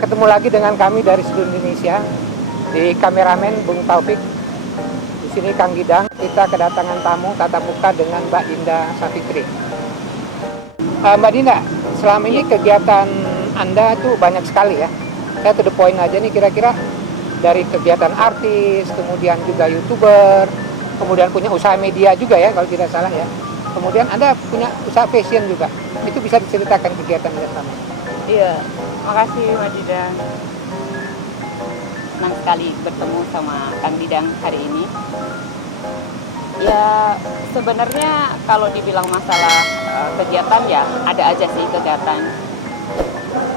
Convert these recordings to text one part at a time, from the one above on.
ketemu lagi dengan kami dari seluruh Indonesia di kameramen Bung Taufik. Di sini Kang Gidang, kita kedatangan tamu tatap muka dengan Mbak Dinda Safitri. Mbak Dinda, selama ini kegiatan Anda tuh banyak sekali ya. Saya to the point aja nih, kira-kira dari kegiatan artis, kemudian juga YouTuber, kemudian punya usaha media juga ya kalau tidak salah ya. Kemudian Anda punya usaha fashion juga. Itu bisa diceritakan kegiatan Anda selama ini? Iya, makasih Mbak Didang. Senang sekali bertemu sama Kang Didang hari ini. Ya, sebenarnya kalau dibilang masalah kegiatan ya ada aja sih kegiatan.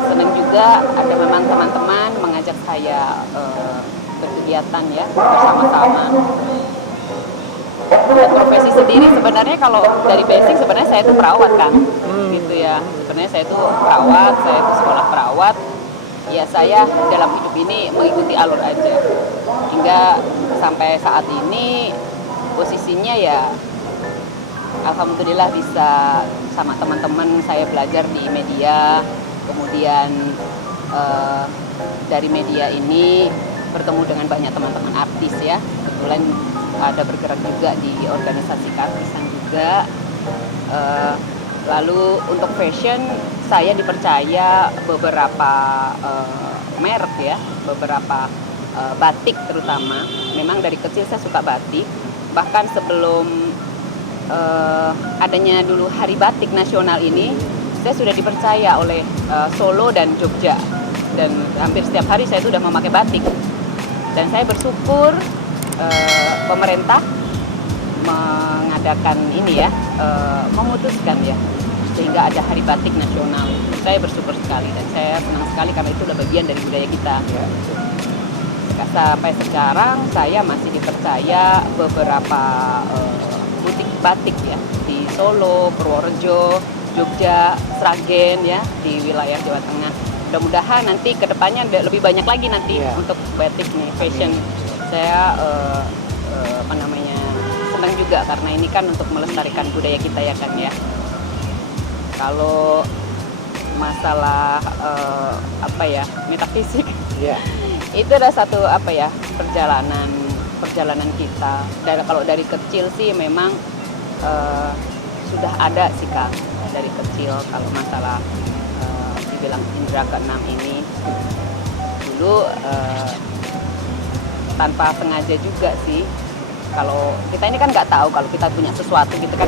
Senang juga ada memang teman-teman mengajak saya berkegiatan ya bersama-sama. Dan profesi sendiri sebenarnya kalau dari basic sebenarnya saya itu perawat kan, gitu ya. Sebenarnya saya itu perawat, saya itu sekolah perawat. Ya saya dalam hidup ini mengikuti alur aja. Hingga sampai saat ini posisinya ya alhamdulillah bisa sama teman-teman saya belajar di media. Kemudian dari media ini bertemu dengan banyak teman-teman artis ya. Kebetulan ada bergerak juga di organisasi keartisan juga. Lalu untuk fashion saya dipercaya beberapa merek ya, beberapa batik terutama. Memang dari kecil saya suka batik. Bahkan sebelum adanya dulu Hari Batik Nasional ini, saya sudah dipercaya oleh Solo dan Jogja. Dan hampir setiap hari saya sudah memakai batik. Dan saya bersyukur pemerintah mengadakan ini ya, memutuskan ya, sehingga ada Hari Batik Nasional. Saya bersyukur sekali dan saya senang sekali karena itu adalah bagian dari budaya kita. Ya. Sampai sekarang saya masih dipercaya beberapa butik batik ya di Solo, Purworejo, Jogja, Sragen ya di wilayah Jawa Tengah. Mudah-mudahan nanti kedepannya lebih banyak lagi nanti untuk batik nih fashion. Saya senang juga karena ini kan untuk melestarikan budaya kita ya kan ya. Kalau masalah metafisik itu ada satu perjalanan kita. Dan kalau dari kecil sih memang sudah ada sih Kang dari kecil kalau masalah dibilang indera keenam ini dulu tanpa sengaja juga sih. Kalau kita ini kan nggak tahu kalau kita punya sesuatu gitu kan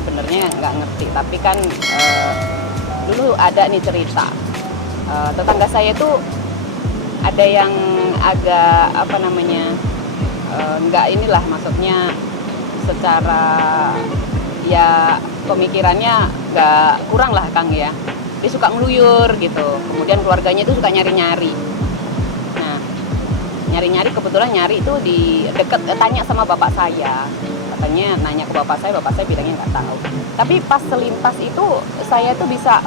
sebenarnya nggak ngerti. Tapi kan dulu ada nih cerita tetangga saya itu ada yang agak nggak inilah maksudnya secara ya pemikirannya nggak kurang lah Kang ya. Dia suka ngeluyur gitu. Kemudian keluarganya itu suka nyari-nyari. Nah, nyari-nyari kebetulan nyari itu di deket tanya sama bapak saya. Katanya nanya ke bapak saya bilangnya nggak tahu. Tapi pas selintas itu saya tuh bisa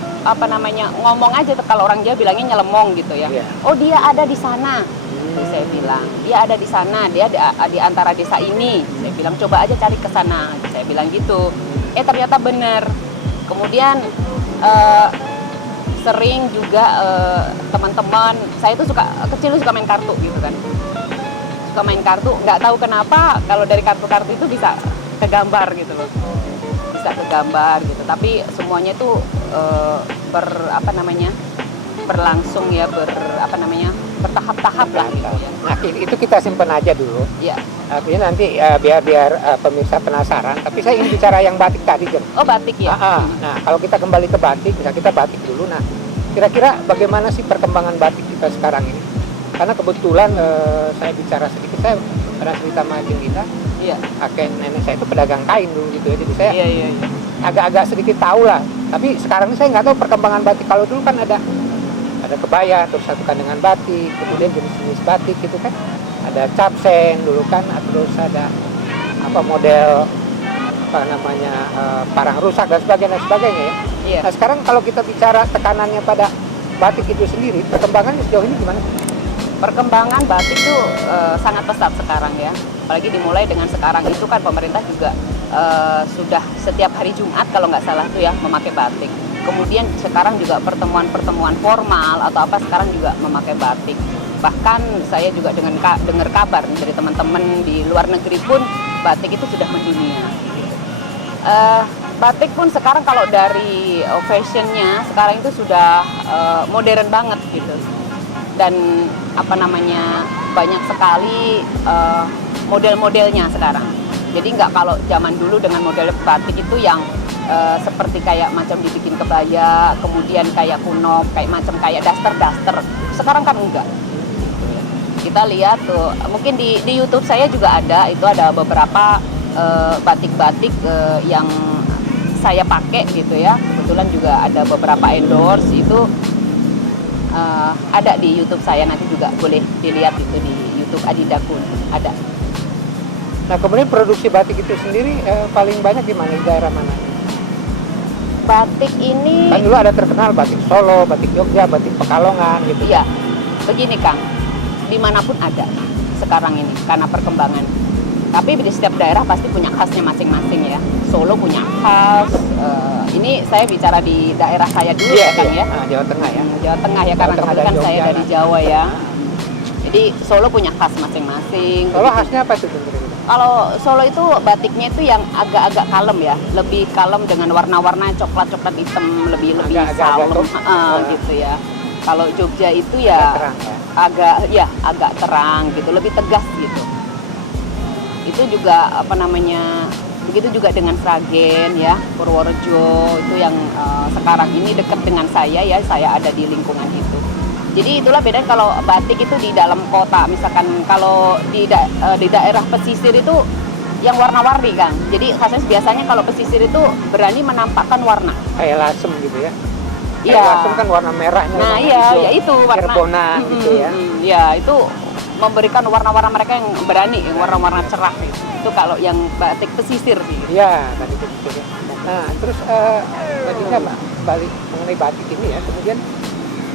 ngomong aja tuh kalau orang Jawa bilangnya nyelemong gitu ya. Oh dia ada di sana. Saya bilang dia ada di sana, dia di antara desa ini. Saya bilang coba aja cari ke sana. Saya bilang gitu. Ternyata benar. Kemudian sering juga teman-teman saya itu kecil suka main kartu gitu kan. Suka main kartu, nggak tahu kenapa kalau dari kartu-kartu itu bisa kegambar gitu loh. Bisa kegambar gitu. Tapi semuanya itu berlangsung ya bertahap-tahap lah gitu ya. Nah, itu kita simpan aja dulu. Iya. Artinya nanti biar pemirsa penasaran. Tapi saya ingin bicara yang batik tadi, Jen. Oh, batik ya. Nah, kalau kita kembali ke batik, kita batik dulu. Nah, kira-kira bagaimana sih perkembangan batik kita sekarang ini? Karena kebetulan saya bicara sedikit, saya pernah cerita sama kita. Iya. Kakek nenek saya itu pedagang kain dulu gitu ya. Jadi saya Iya. agak-agak sedikit tahu lah. Tapi sekarang ini saya nggak tahu perkembangan batik. Kalau dulu kan ada kebaya, terus satukan dengan batik, kemudian jenis-jenis batik gitu kan. Ada capsen dulu kan, terus ada model parang rusak dan sebagainya ya. Iya. Nah sekarang kalau kita bicara tekanannya pada batik itu sendiri, perkembangannya sejauh ini gimana? Perkembangan batik itu sangat pesat sekarang ya. Apalagi dimulai dengan sekarang itu kan pemerintah juga sudah setiap hari Jumat kalau nggak salah tuh ya memakai batik. kemudian sekarang juga pertemuan-pertemuan formal atau apa sekarang juga memakai batik. Bahkan saya juga dengar kabar dari teman-teman di luar negeri pun batik itu sudah mendunia. Batik pun sekarang kalau dari fashionnya sekarang itu sudah modern banget gitu, dan apa namanya banyak sekali model-modelnya sekarang. Jadi nggak kalau zaman dulu dengan model batik itu yang seperti kayak macam dibikin kebaya, kemudian kayak kuno, kayak macam kayak daster. Sekarang kan enggak. Kita lihat tuh, mungkin di YouTube saya juga ada beberapa batik-batik yang saya pakai gitu ya. Kebetulan juga ada beberapa endorse itu ada di YouTube saya, nanti juga boleh dilihat itu di YouTube Adidakun ada. Nah, kemudian produksi batik itu sendiri paling banyak di mana, di daerah mana? Batik ini Kan dulu ada terkenal batik Solo, batik Jogja, batik Pekalongan gitu. iya, begini Kang, dimanapun ada sekarang ini karena perkembangan. Tapi di setiap daerah pasti punya khasnya masing-masing ya. Solo punya khas. Ini saya bicara di daerah saya dulu ya Kang ya. Nah, Jawa Tengah ya. Jawa Tengah ya, karena kebetulan saya dari Jawa ya. Jadi Solo punya khas masing-masing. Solo khasnya apa itu kira-kira? Kalau Solo itu batiknya itu yang agak-agak kalem ya, lebih kalem dengan warna-warna coklat-coklat hitam, lebih Agak-agak salem gitu ya. Kalau Jogja itu ya Terang, ya. agak terang gitu, lebih tegas gitu. Itu juga apa namanya, begitu juga dengan Sragen ya, Purworejo itu yang sekarang ini dekat dengan saya ya, saya ada di lingkungan itu. Jadi itulah beda kalau batik itu di dalam kota, misalkan kalau di daerah pesisir itu yang warna-warni Kang. Jadi khasnya biasanya kalau pesisir itu berani menampakkan warna. Kayak lasem gitu ya. Iya. Lasem kan warna merahnya. Nah warna iya, hijau, ya itu warna. Cirebona gitu ya. Ya itu memberikan warna-warna mereka yang berani, yang warna-warna cerah gitu. Itu kalau yang batik pesisir sih. Iya, batik pesisir ya. Nah, terus batiknya balik mengenai batik ini ya. Kemudian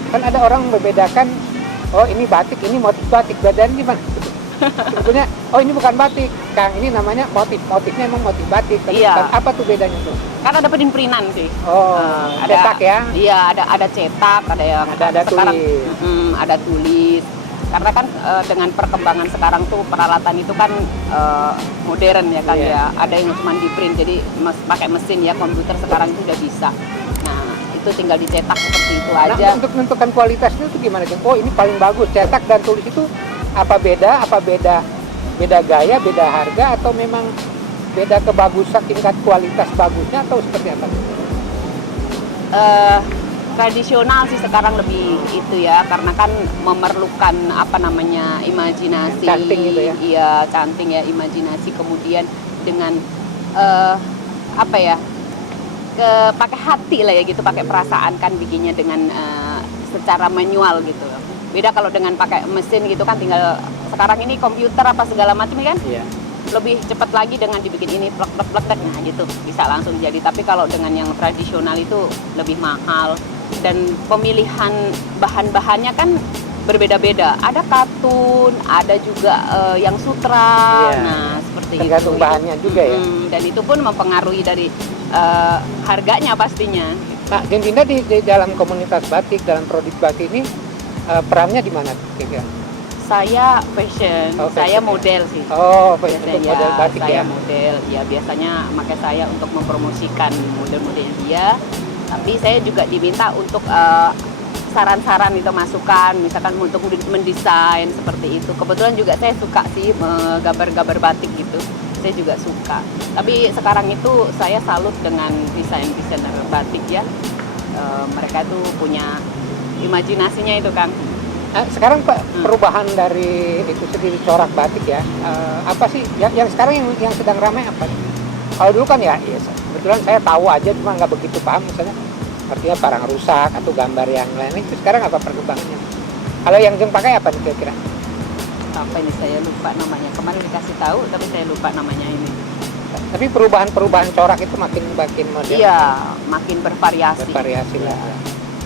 kan ada orang membedakan, oh ini batik, ini motif batik, badan gimana? Sebetulnya, oh ini bukan batik, Kang, ini namanya motif. Motifnya emang motif batik. Tapi Iya. apa tuh bedanya tuh? Kan ada perintilan sih. Oh, cetak ya? Iya, ada cetak, ada yang Ada sekarang, tulis. ada tulis. Karena kan dengan perkembangan sekarang tuh peralatan itu kan modern ya kan Iya. ya. Ada yang cuma di print, jadi pakai mesin ya, komputer sekarang itu udah bisa. Nah itu tinggal dicetak seperti itu Nah, aja. untuk menentukan kualitasnya itu gimana, Jeng? Oh ini paling bagus, cetak dan tulis itu apa beda? Apa beda gaya, beda harga, atau memang beda kebagusan, tingkat kualitas bagusnya, atau seperti apa? Tradisional sih sekarang lebih itu ya, karena kan memerlukan apa namanya imajinasi. Canting gitu ya? Iya, canting ya, imajinasi, kemudian dengan apa ya, pakai hati lah ya gitu, pakai perasaan kan bikinnya dengan secara manual gitu. Beda kalau dengan pakai mesin gitu kan, tinggal sekarang ini komputer apa segala macam kan. Iya. Lebih cepat lagi dengan dibikin ini plek nah gitu bisa langsung jadi. Tapi kalau dengan yang tradisional itu lebih mahal, dan pemilihan bahan-bahannya kan berbeda-beda. Ada katun, ada juga yang sutra. Iya. Nah seperti Tergantung itu. bahannya juga ya. Dan itu pun mempengaruhi dari harganya pastinya. Nah, Jeng Dinda di dalam komunitas batik, dalam produk batik ini perannya di mana kira-kira? Saya fashion, Oh, saya fashion, ya. model sih. Oh, untuk Biasanya model batik saya ya. model, ya biasanya pakai saya untuk mempromosikan model-model dia. Tapi saya juga diminta untuk saran-saran itu, masukan, misalkan untuk mendesain seperti itu. Kebetulan juga saya suka sih gambar-gambar batik gitu. Saya juga suka. Tapi sekarang itu saya salut dengan desainer batik ya. Mereka tuh punya imajinasinya itu kan. Sekarang Pak, perubahan dari itu sendiri corak batik ya, apa sih yang sekarang yang sedang ramai apa? Kalau dulu kan ya kebetulan saya tahu aja, cuma nggak begitu paham, misalnya artinya barang rusak atau gambar yang lain. Itu sekarang apa perkembangannya? Kalau yang Jeng pakai apa nih kira-kira? Apa ini saya lupa namanya. Kemarin dikasih tahu tapi saya lupa namanya ini. Tapi perubahan corak itu makin modern. Iya, makin bervariasi. Bervariasi lah. Ya,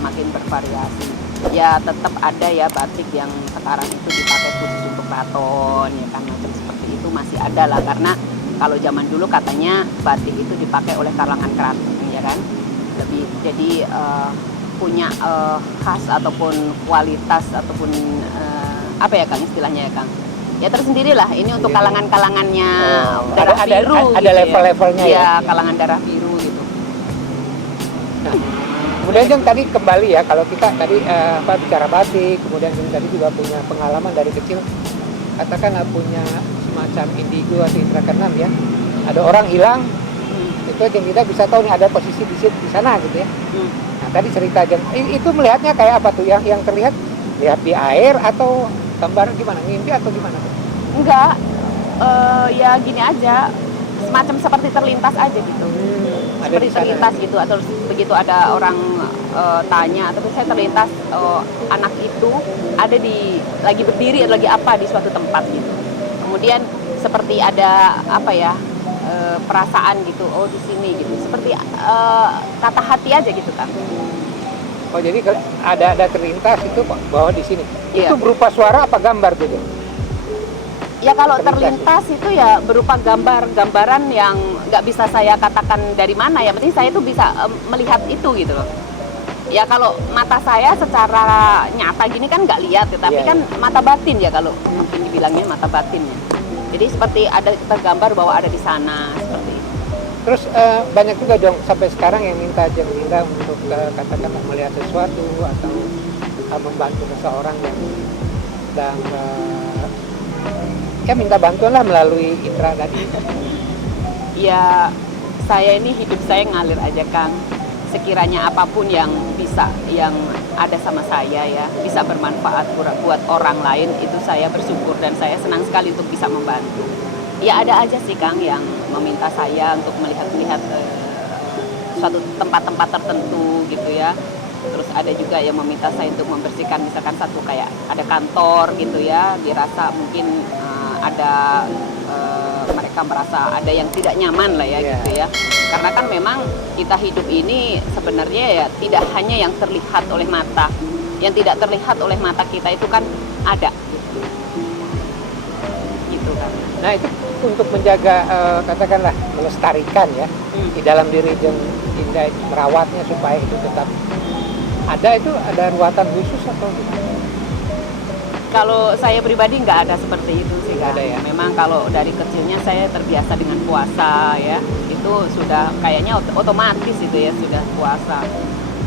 makin bervariasi. Ya tetap ada ya batik yang sekarang itu dipakai khusus untuk keraton ya kan, macam seperti itu masih ada lah, karena kalau zaman dulu katanya batik itu dipakai oleh kalangan keraton ya kan. lebih jadi punya khas ataupun kualitas ataupun apa ya Kang istilahnya ya Kang, ya tersendiri lah ini untuk kalangannya darah biru ada gitu level-levelnya ya. ya. Kalangan darah biru gitu. Nah, kemudian Jeng tadi kembali ya, kalau kita tadi bicara batik, kemudian Jeng tadi juga punya pengalaman dari kecil, katakanlah punya semacam indigo atau indra keenam ya. Ada orang hilang, itu Jeng kita bisa tahu nih ada posisi di sana gitu ya. Nah, tadi cerita Jeng, itu melihatnya kayak apa tuh? Yang terlihat lihat di air atau gambar gimana? Mimpi atau gimana tuh? Enggak, ya gini aja, semacam seperti terlintas aja gitu. Seperti terlintas gitu, atau begitu ada orang tanya, atau saya terlintas anak itu ada lagi berdiri atau lagi apa di suatu tempat gitu. Kemudian seperti ada apa ya perasaan gitu, oh di sini gitu, seperti kata hati aja gitu kan. Oh jadi ada terlintas itu bahwa di sini. Iya. Itu berupa suara apa gambar gitu? Ya kalau terlintas itu ya berupa gambaran yang nggak bisa saya katakan dari mana ya, penting saya tuh bisa melihat itu gitu loh. Ya kalau mata saya secara nyata gini kan nggak lihat, tapi kan mata batin ya kalau mungkin dibilangnya mata batinnya. Jadi seperti ada tergambar bahwa ada di sana seperti itu. Terus banyak juga dong sampai sekarang yang minta Jeng Linda untuk katakanlah melihat sesuatu atau membantu seseorang yang sedang ya minta bantuan lah melalui indra tadi. Ya saya ini hidup saya ngalir aja Kang. Sekiranya apapun yang bisa, yang ada sama saya ya, bisa bermanfaat buat orang lain, itu saya bersyukur dan saya senang sekali untuk bisa membantu. Ya ada aja sih Kang yang meminta saya untuk melihat-lihat suatu tempat-tempat tertentu gitu ya. Terus ada juga yang meminta saya untuk membersihkan misalkan satu kayak ada kantor gitu ya, dirasa mungkin ada mereka merasa ada yang tidak nyaman lah ya gitu ya. Karena kan memang kita hidup ini sebenarnya ya tidak hanya yang terlihat oleh mata. Yang tidak terlihat oleh mata kita itu kan ada. Gitu kan. Nah itu untuk menjaga katakanlah melestarikan ya di dalam diri Jeng Linda merawatnya supaya itu tetap ada ruatan khusus atau gimana? Kalau saya pribadi nggak ada seperti itu sih Kak. Ada ya? Memang kalau dari kecilnya saya terbiasa dengan puasa ya. Itu sudah kayaknya otomatis itu ya, sudah puasa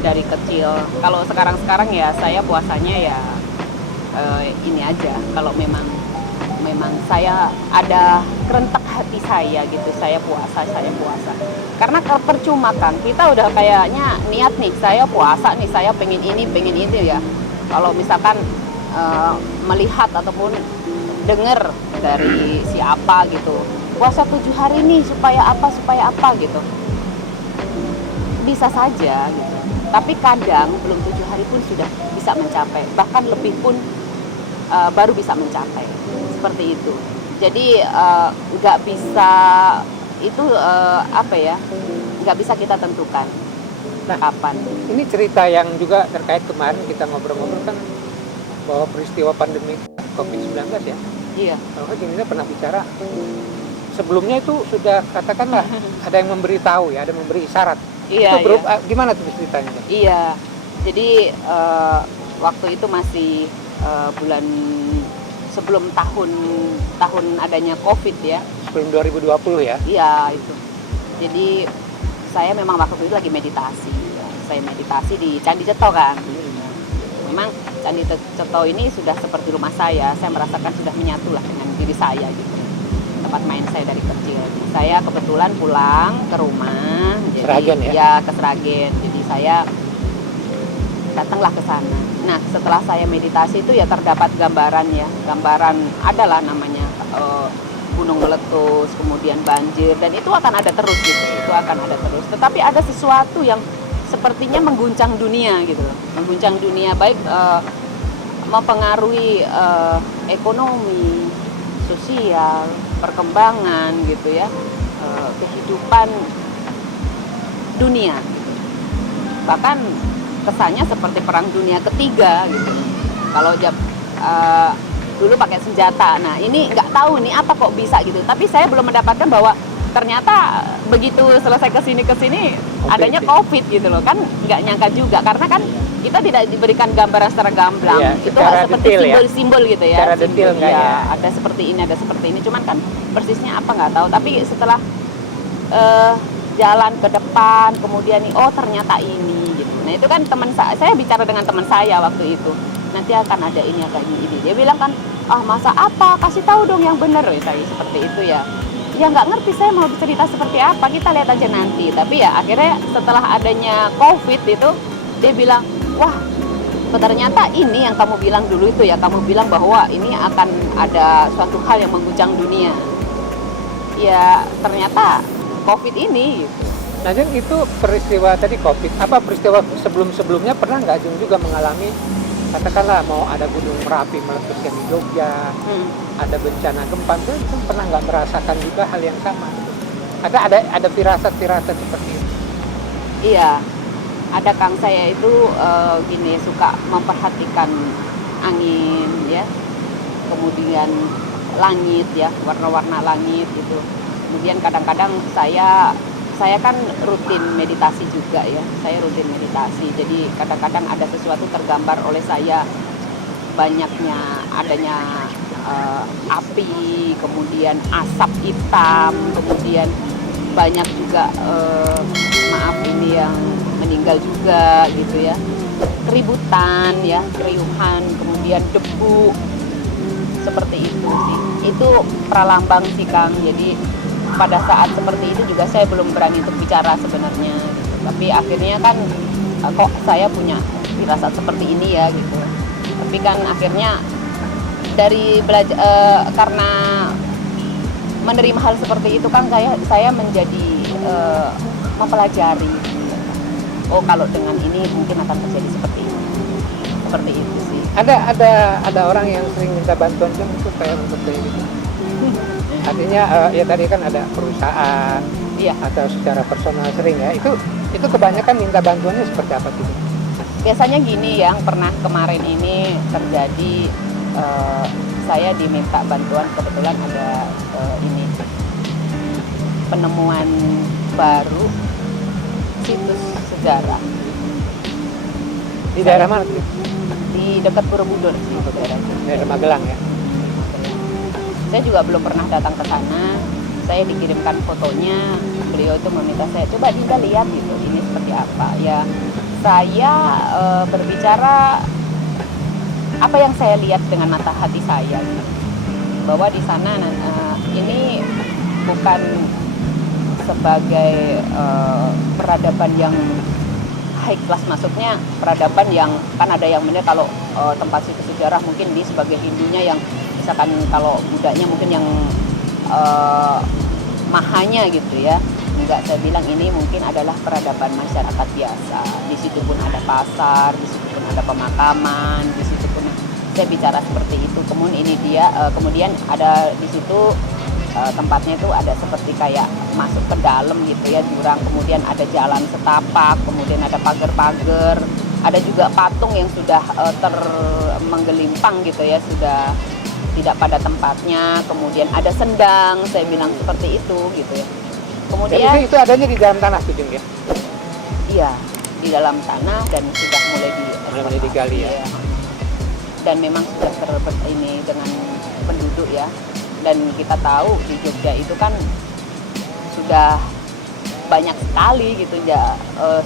dari kecil. Kalau sekarang ya saya puasanya ya ini aja. Kalau memang saya ada kerentak hati saya gitu, saya puasa. Karena percuma kan, kita udah kayaknya niat nih, saya puasa nih, saya pengen ini ya. Kalau misalkan melihat ataupun dengar dari siapa gitu, puasa 7 hari nih supaya apa gitu, bisa saja gitu. Tapi kadang belum 7 hari pun sudah bisa mencapai, bahkan lebih pun baru bisa mencapai seperti itu. Jadi nggak bisa itu nggak bisa kita tentukan kapan. Ini cerita yang juga terkait kemarin kita ngobrol-ngobrol kan bahwa peristiwa pandemi COVID-19 ya. Iya. Kalau Jeng Linda pernah bicara sebelumnya itu sudah katakanlah ada yang memberitahu ya, ada memberi isyarat. Iya. Itu gimana tuh ceritanya? Iya. Jadi waktu itu masih bulan sebelum tahun adanya COVID ya. Sebelum 2020 ya? Iya itu. Jadi saya memang waktu itu lagi meditasi. Saya meditasi di Candi Ceto kan. Memang Candi Ceto ini sudah seperti rumah saya merasakan sudah menyatu lah dengan diri saya gitu. Tempat main saya dari kecil. Saya kebetulan pulang ke rumah, Sragen ya? Ya ke Sragen. Jadi saya datanglah ke sana. Nah setelah saya meditasi itu ya terdapat gambaran adalah namanya gunung meletus, kemudian banjir, dan itu akan ada terus gitu. Itu akan ada terus. Tetapi ada sesuatu yang sepertinya mengguncang dunia gitu, mengguncang dunia baik mempengaruhi ekonomi, sosial, perkembangan gitu ya, kehidupan dunia. Bahkan kesannya seperti perang dunia ketiga gitu. Kalau dulu pakai senjata, nah ini nggak tahu nih apa kok bisa gitu. Tapi saya belum mendapatkan bahwa ternyata begitu selesai kesini adanya ya. COVID gitu loh, kan nggak nyangka juga karena kan kita tidak diberikan gambaran secara gamblang. Iya, Itu secara seperti detail ya. simbol-simbol gitu ya. Secara detail Simbol, nggak ya, ya? ada seperti ini, cuman kan persisnya apa nggak tahu. Tapi setelah jalan ke depan, kemudian nih, oh ternyata ini gitu. Nah itu kan teman saya bicara dengan teman saya waktu itu. Nanti akan ada ini, ada ini. Dia bilang kan, ah masa apa? Kasih tahu dong yang benar, ya saya seperti itu ya. Ya nggak ngerti saya mau cerita seperti apa, kita lihat aja nanti. Tapi ya akhirnya setelah adanya COVID itu, dia bilang, wah ternyata ini yang kamu bilang dulu itu ya, kamu bilang bahwa ini akan ada suatu hal yang mengguncang dunia. Ya ternyata COVID ini gitu. Nah, Jeng, itu peristiwa tadi COVID, apa peristiwa sebelum-sebelumnya pernah nggak Jeng juga mengalami, katakanlah mau ada gunung Merapi meletus yang di Jogja, ada bencana gempa, itu pernah nggak merasakan juga hal yang sama? Ada firasat-firasat seperti itu? Iya, ada Kang, saya itu gini, suka memperhatikan angin ya, kemudian langit ya, warna-warna langit gitu. Kemudian kadang-kadang saya kan rutin meditasi juga ya, saya rutin meditasi. Jadi kadang-kadang ada sesuatu tergambar oleh saya, banyaknya adanya api, kemudian asap hitam, kemudian banyak juga maaf ini yang meninggal juga gitu ya, keributan ya, keriuhan, kemudian debu, seperti itu sih. Itu pralambang sih Kang. Jadi pada saat seperti itu juga saya belum berani untuk bicara sebenarnya gitu. Tapi akhirnya kan kok saya punya firasat seperti ini ya gitu. Tapi kan akhirnya dari belajar karena menerima hal seperti itu kan saya menjadi mempelajari. Oh kalau dengan ini mungkin akan terjadi seperti ini. Seperti itu sih. Ada orang yang sering minta bantuan Jeng supaya untuk kayak gitu. Artinya ya tadi kan ada perusahaan, Iya. atau secara personal sering ya. Itu kebanyakan minta bantuannya seperti apa sih? Biasanya gini, yang pernah kemarin ini terjadi, saya diminta bantuan, kebetulan ada ini penemuan baru situs sejarah Di daerah mana tuh? di dekat Borobudur sih daerahnya. Daerah Magelang ya. Saya juga belum pernah datang ke sana. Saya dikirimkan fotonya, beliau itu meminta saya coba Dinda lihat gitu, ini seperti apa ya. Saya berbicara apa yang saya lihat dengan mata hati saya gitu. Bahwa di sana ini bukan sebagai peradaban yang high class, maksudnya peradaban yang kan ada yang benar kalau tempat situs sejarah mungkin ini sebagai Hindunya yang misalkan kalau Budanya mungkin yang mahanya gitu ya. Enggak, saya bilang ini mungkin adalah peradaban masyarakat biasa. Di situ pun ada pasar, di situ pun ada pemakaman, di situ pun saya bicara seperti itu. Kemudian ada di situ tempatnya itu ada seperti kayak masuk ke dalam gitu ya, jurang, kemudian ada jalan setapak, kemudian ada pagar-pagar, ada juga patung yang sudah termenggelimpang gitu ya, sudah tidak pada tempatnya, kemudian ada sendang, saya bilang seperti itu gitu ya. Kemudian Dan itu adanya di dalam tanah tuh Jeng ya? iya, di dalam tanah dan sudah mulai digali ya. Iya. Dan memang sudah ini dengan penduduk ya. Dan kita tahu di Jogja itu kan sudah banyak sekali gitu ya,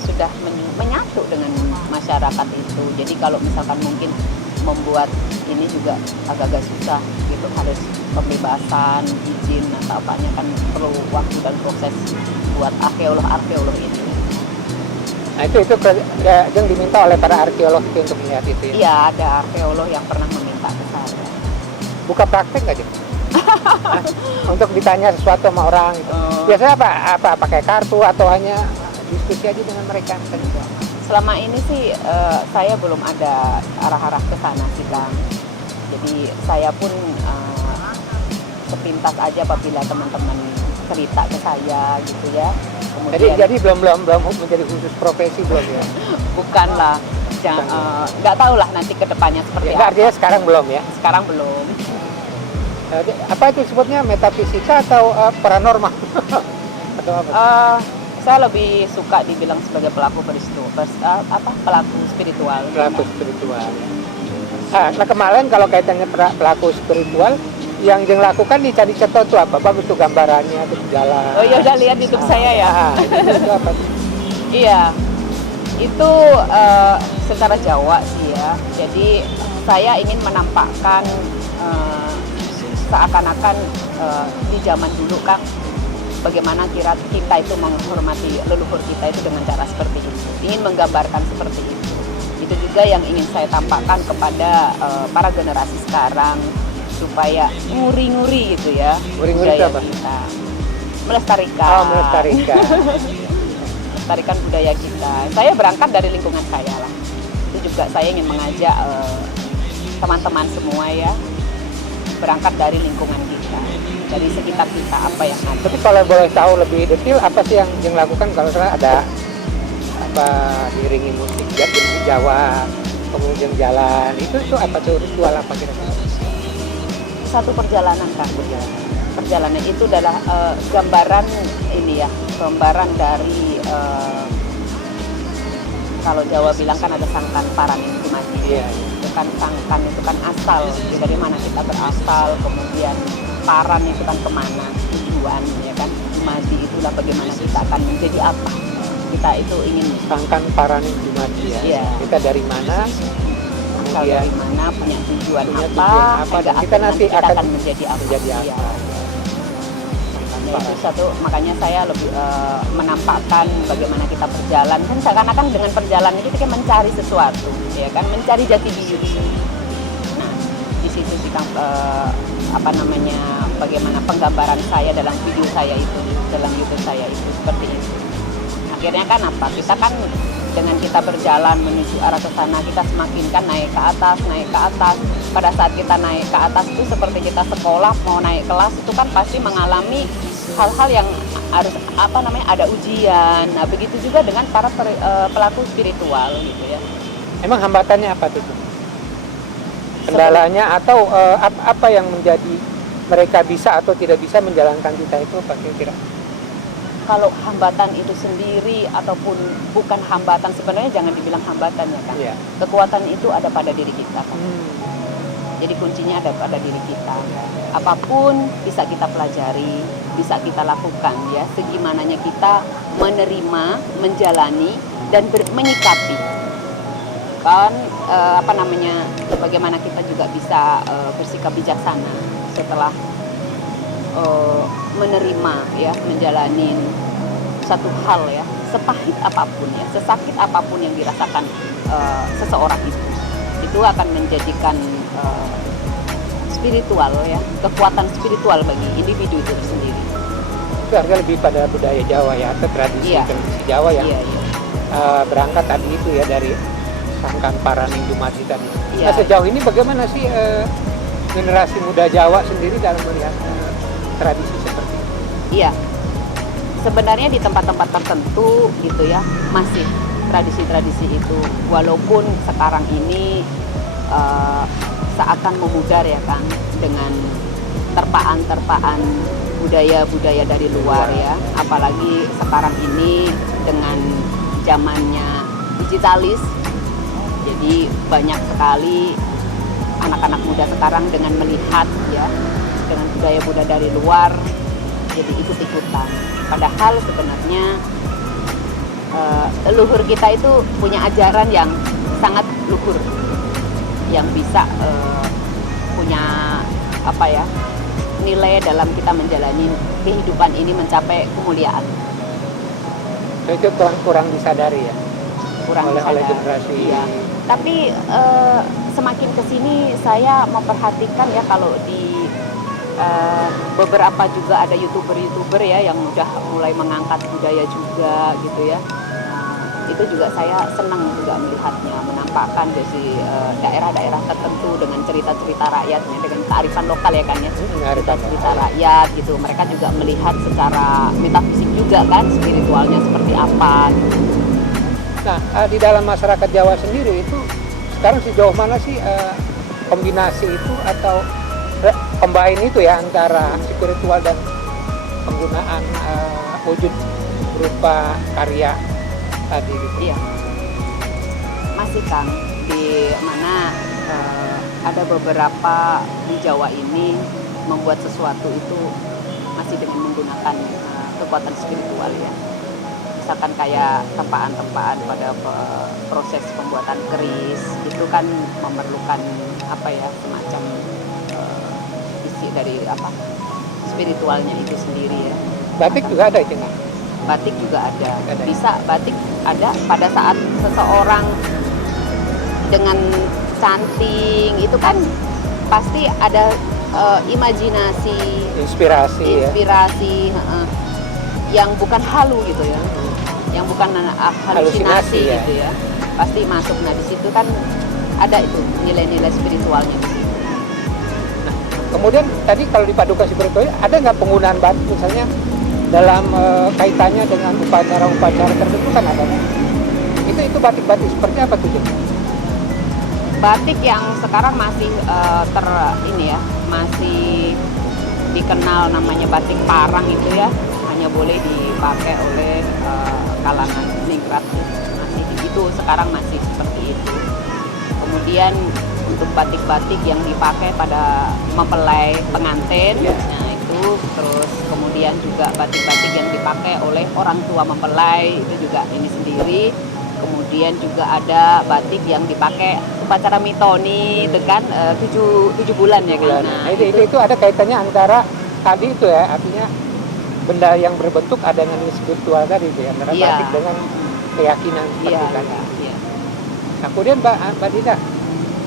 sudah menyatu dengan masyarakat itu. Jadi kalau misalkan mungkin membuat ini juga agak-agak susah gitu, harus pembebasan izin atau apanya, kan perlu waktu dan proses buat arkeolog ini. Nah itu Jeng diminta oleh para arkeolog itu untuk melihat itu ya? Iya, ada arkeolog yang pernah meminta ke saya. Buka praktek nggak Jeng? Untuk ditanya sesuatu sama orang gitu. Biasanya apa pakai kartu atau hanya diskusi aja dengan mereka misalnya? Selama ini sih saya belum ada arah-arah ke sana sih Kang. Jadi saya pun sepintas aja apabila teman-teman cerita ke saya gitu ya. Kemudian Jadi belum menjadi khusus profesi belum ya? Bukanlah, nggak tahu lah nanti ke depannya seperti Ya, apa. artinya sekarang belum ya? Sekarang belum. Apa itu disebutnya metafisika atau paranormal? atau apa? Saya lebih suka dibilang sebagai pelaku pelaku spiritual. Pelaku spiritual. Nah kemarin kalau kaitannya pelaku spiritual, yang lakukan di Candi Ceto itu apa? Bagus tuh gambarannya, tuh jalan. Oh iya, udah lihat YouTube saya ya? Itu apa? Iya, itu secara Jawa sih ya. Jadi saya ingin menampakkan seakan-akan di zaman dulu kan, bagaimana kita itu menghormati leluhur kita itu dengan cara seperti itu. Ingin menggambarkan seperti itu. Itu juga yang ingin saya tampakkan kepada para generasi sekarang, supaya nguri-nguri gitu ya. Nguri-nguri itu apa? Kita melestarikan. Oh, melestarikan. Melestarikan budaya kita. Saya berangkat dari lingkungan saya lah. Itu juga saya ingin mengajak teman-teman semua ya, berangkat dari lingkungan kita, dari sekitar kita, apa yang ada. Tapi kalau boleh tahu lebih detail, apa sih yang lakukan? Kalau salah ada apa, diiringi musik Jawa, kemudian jalan, itu apa tuh, ritual apa kira-kira? Satu perjalanan kan, perjalanan itu adalah gambaran ini ya, gambaran dari kalau Jawa bilang kan ada sangkan paran itu mati. Iya. Itu kan sangkan, itu kan asal, dari mana kita berasal, kemudian paran itu kan kemana tujuan, ya kan. Mati itulah bagaimana kita akan menjadi apa. Kita itu ingin Sangkan paraning Dumadi ya. Iya. Kita dari mana? asal dari mana, punya tujuan Punya apa, tujuan apa, dan kita nanti akan menjadi apa. menjadi apa. Iya. Ya, itu satu, makanya saya lebih menampakkan bagaimana kita berjalan, kan seakan-akan dengan perjalanan itu kita mencari sesuatu, ya kan, mencari jati diri. Nah, di situ sih bagaimana penggambaran saya dalam video saya itu, dalam YouTube saya itu seperti itu. Akhirnya kan apa? Kita kan dengan kita berjalan menuju arah ke sana, kita semakin kan naik ke atas. Pada saat kita naik ke atas itu seperti kita sekolah mau naik kelas, itu kan pasti mengalami hal-hal yang harus ada ujian. Nah, begitu juga dengan para pelaku spiritual gitu ya. Emang hambatannya apa tuh? Kendalanya atau apa yang menjadi mereka bisa atau tidak bisa menjalankan kita itu apa kira-kira? Kalau hambatan itu sendiri ataupun bukan hambatan, sebenarnya jangan dibilang hambatan ya kan. Iya. Kekuatan itu ada pada diri kita kan. Jadi kuncinya ada pada diri kita. Apapun bisa kita pelajari, bisa kita lakukan ya. Segimananya kita menerima, menjalani dan menyikapi. Kan bagaimana kita juga bisa bersikap bijaksana setelah menerima ya, menjalani satu hal ya, sepahit apapun ya, sesakit apapun yang dirasakan seseorang itu akan menjadikan spiritual ya, kekuatan spiritual bagi individu itu sendiri. Itu harga lebih pada budaya Jawa ya, atau tradisi Jawa yang berangkat tadi itu ya dari sangkan paraning Dumadi tadi. Nah, sejauh ini bagaimana sih generasi muda Jawa sendiri dalam melihat tradisi seperti itu? Iya, sebenarnya di tempat-tempat tertentu gitu ya, masih tradisi-tradisi itu, walaupun sekarang ini seakan memudar ya kan, dengan terpaan-terpaan budaya-budaya dari luar ya, apalagi sekarang ini dengan zamannya digitalis, jadi banyak sekali anak-anak muda sekarang dengan melihat ya, dengan budaya-budaya dari luar, jadi ikut-ikutan. Padahal sebenarnya leluhur kita itu punya ajaran yang sangat luhur, yang bisa punya nilai dalam kita menjalani kehidupan ini mencapai kemuliaan. Itu kurang disadari ya, oleh generasi. Iya. Tapi semakin kesini saya memperhatikan ya, kalau di beberapa juga ada youtuber ya yang udah mulai mengangkat budaya juga gitu ya. Itu juga saya senang juga melihatnya, menampakkan dari daerah-daerah tertentu dengan cerita-cerita rakyatnya, dengan kearifan lokal ya kan ya, cerita-cerita rakyat gitu. Mereka juga melihat secara metafisik juga kan, spiritualnya seperti apa gitu. Nah, di dalam masyarakat Jawa sendiri itu sekarang sejauh mana sih kombinasi itu atau combine itu ya antara spiritual dan penggunaan wujud berupa karya tadi gitu. Iya, masih Kang, di mana ada beberapa di Jawa ini membuat sesuatu itu masih dengan menggunakan kekuatan spiritual ya. Misalkan kayak tempaan-tempaan pada proses pembuatan keris itu kan memerlukan apa ya, semacam isi dari apa spiritualnya itu sendiri ya. Batik juga ada itu nggak? Batik juga ada. Ada. Bisa batik ada pada saat seseorang dengan canting itu kan pasti ada imajinasi, Inspirasi ya. heeh, yang bukan halu gitu ya, yang bukan halusinasi Halusinasi, ya. gitu ya, pasti masuk. Nah di situ kan ada itu nilai-nilai spiritualnya di situ. Kemudian tadi kalau dipadukan spiritual, ada nggak penggunaan batik misalnya dalam kaitannya dengan upacara-upacara tertentu kan ada? Itu batik-batik seperti apa tuh? Batik yang sekarang masih ini ya, masih dikenal namanya batik parang itu ya, hanya boleh dipakai oleh kalangan ningrat. Masih itu sekarang masih seperti itu. Kemudian untuk batik-batik yang dipakai pada mempelai pengantin, nah itu, terus kemudian juga batik-batik yang dipakai oleh orang tua mempelai itu juga ini sendiri. Kemudian juga ada batik yang dipakai upacara mitoni itu kan 7 bulan ya kan. Nah, itu ada kaitannya antara tadi itu ya, artinya benda yang berbentuk ada dengan spiritual tadi itu ya, antara Iya. batik dengan keyakinan seperti Iya, tadi. iya. Nah, kemudian Mbak Dinda,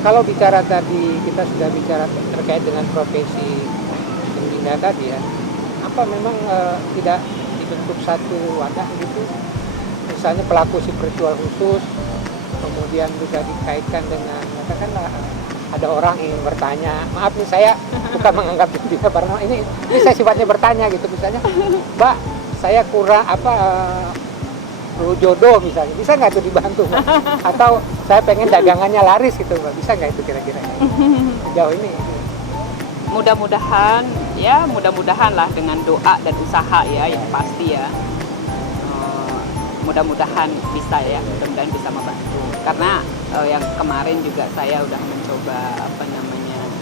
kalau bicara tadi, kita sudah bicara terkait dengan profesi Bung Dinda tadi ya, apa memang tidak dibentuk satu wadah gitu? Misalnya pelaku spiritual khusus, kemudian juga dikaitkan dengan, katakanlah ada orang ingin bertanya, maaf nih saya bukan menganggap dia barang ini saya sifatnya bertanya gitu, misalnya, Mbak, saya kurang perlu jodoh misalnya, bisa nggak itu dibantu, Mbak? Atau saya pengen dagangannya laris gitu, Mbak, bisa nggak itu kira-kira sejauh ini? Mudah-mudahan lah dengan doa dan usaha ya yang pasti ya. Mudah-mudahan bisa ya, mudah-mudahan bisa membantu. Karena yang kemarin juga saya udah mencoba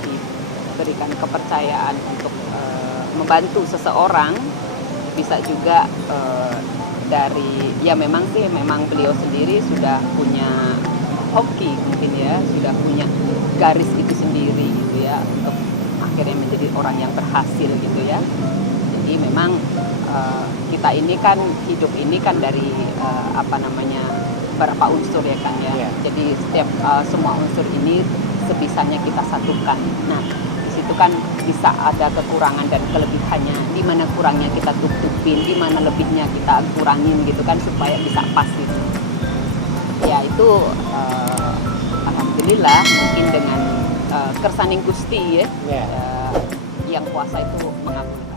diberikan kepercayaan untuk membantu seseorang, bisa juga dari ya memang beliau sendiri sudah punya hoki mungkin ya, sudah punya garis itu sendiri gitu ya, untuk akhirnya menjadi orang yang berhasil gitu ya. Jadi memang kita ini kan hidup ini kan dari beberapa unsur ya kan ya. Yeah. Jadi setiap semua unsur ini sebisanya kita satukan. Nah di situ kan bisa ada kekurangan dan kelebihannya. Di mana kurangnya kita tutupin, di mana lebihnya kita kurangin gitu kan supaya bisa pas gitu. Ya itu alhamdulillah mungkin dengan kersaning Gusti ya, Yeah. yang kuasa itu mengabulkan.